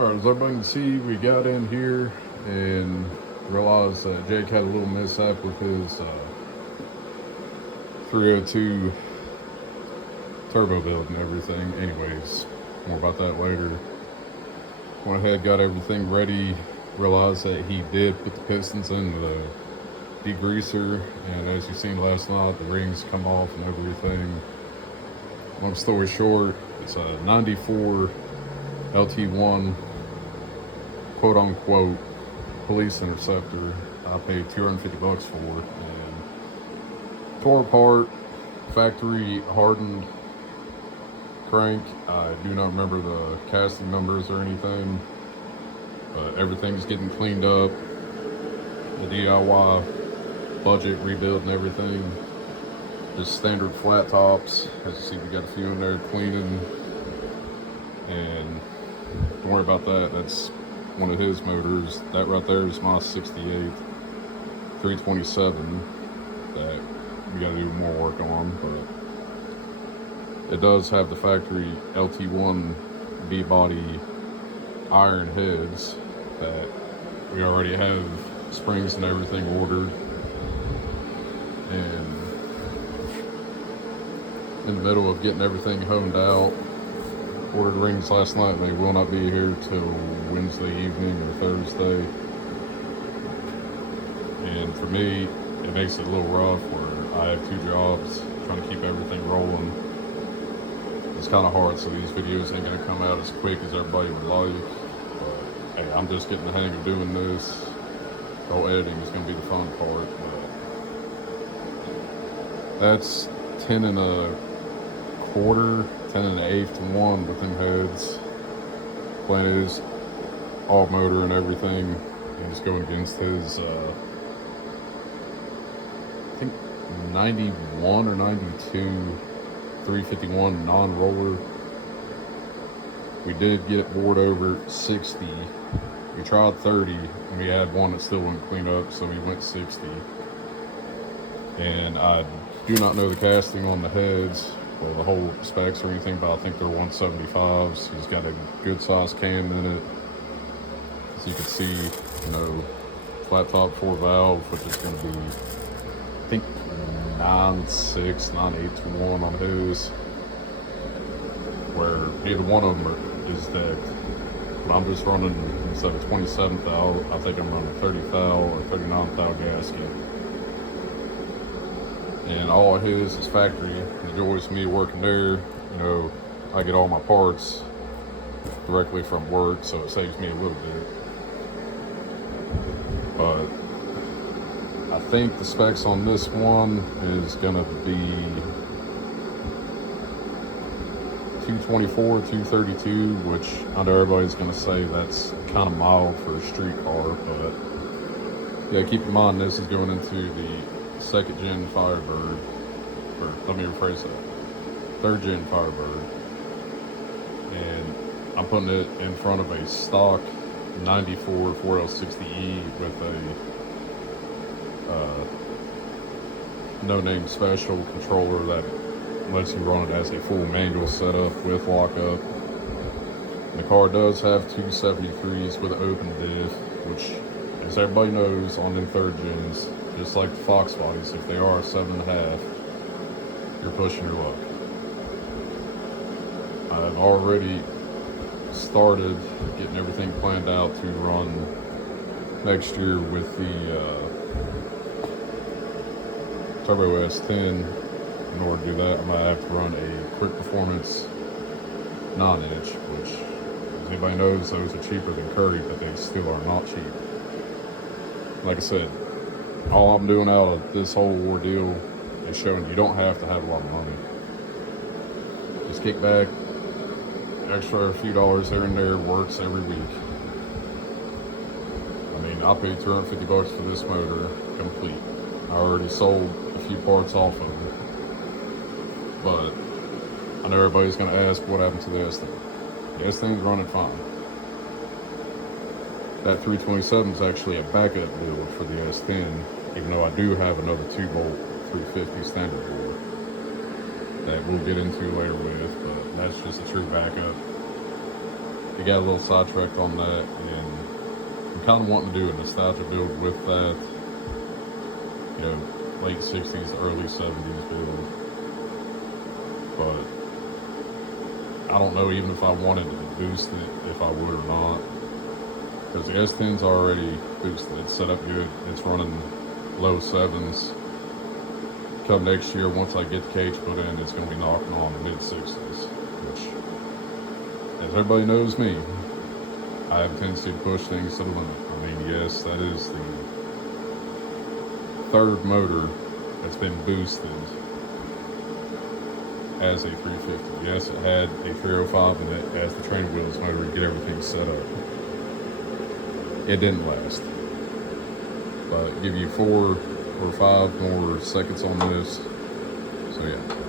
Alright, as everybody can see, we got in here and realized that Jake had a little mishap with his 302 turbo build and everything. Anyways, more about that later. Went ahead, got everything ready, realized that he did put the pistons in the degreaser, and as you seen last night, the rings come off and everything. Long story short, it's a 94 lt1 quote-unquote police interceptor. I paid $250 for it and tore apart, factory hardened crank. I do not remember the casting numbers or anything, but everything's getting cleaned up. The DIY budget rebuild and everything. Just standard flat tops. As you see, we got a few in there cleaning, and don't worry about that. That's one of his motors. That right there is my 68 327 that we got to do more work on, but it does have the factory lt1 B-body iron heads that we already have springs and everything ordered. And in the middle of getting everything honed out, ordered rings last night, and they will not be here till Wednesday evening or Thursday. And for me, it makes it a little rough where I have two jobs, trying to keep everything rolling. It's kind of hard, so these videos ain't gonna come out as quick as everybody would like. But hey, I'm just getting the hang of doing this. The whole editing is gonna be the fun part. But that's 10 1/4, 10 1/8 to 1 with them heads. Plan is all motor and everything, and just going against his I think 91 or 92 351 non-roller. We did get bored over 60. We tried 30, and we had one that still wouldn't clean up, so we went 60. And I do not know the casting on the heads or the whole specs or anything, but I think they're 175s. He's got a good size cam in it. As you can see, you know, flat top 4 valve, which is going to be, I think, 9.6, 9.8 to 1 on his, where neither one of them is decked. But I'm just running, instead of 27 thou, I think I'm running 30 thou or 39 thou gasket. And all of his is factory. The joys of me working there, you know, I get all my parts directly from work, so it saves me a little bit. But I think the specs on this one is gonna be 224, 232, which I know everybody's gonna say that's kind of mild for a street car, but yeah, keep in mind this is going into the 2nd gen Firebird, or let me rephrase that, 3rd gen Firebird, and I'm putting it in front of a stock 94 4L60E with a no-name special controller that lets you run it as a full manual setup with lockup. And the car does have 273s with an open diff, which, as everybody knows, on them 3rd gens, just like the Fox bodies, if they are a 7.5, you're pushing your luck. I've already started getting everything planned out to run next year with the Turbo S10. In order to do that, I might have to run a quick performance 9-inch, which, as anybody knows, those are cheaper than Curry, but they still are not cheap. Like I said, all I'm doing out of this whole ordeal is showing you don't have to have a lot of money. Just kick back, extra a few dollars here and there works every week. I mean, I paid $250 for this motor complete. I already sold a few parts off of it, but I know everybody's going to ask what happened to the S-Thing. The S-Thing's running fine. That 327 is actually a backup build for the S10, even though I do have another 2-bolt 350 standard board that we'll get into later with, but that's just a true backup. it got a little sidetracked on that, and I'm kind of wanting to do a nostalgia build with that, you know, late 60s, early 70s build. But I don't know even if I wanted to boost it, if I would or not. Because the S10's already boosted. It's set up good. It's running low 7s. Come next year, once I get the cage put in, it's going to be knocking on the mid 60s. Which, as everybody knows me, I have a tendency to push things to the limit. I mean, yes, that is the third motor that's been boosted as a 350. Yes, it had a 305 in it as the training wheels motor to get everything set up. It didn't last. But give you 4 or 5 more seconds on this. So yeah.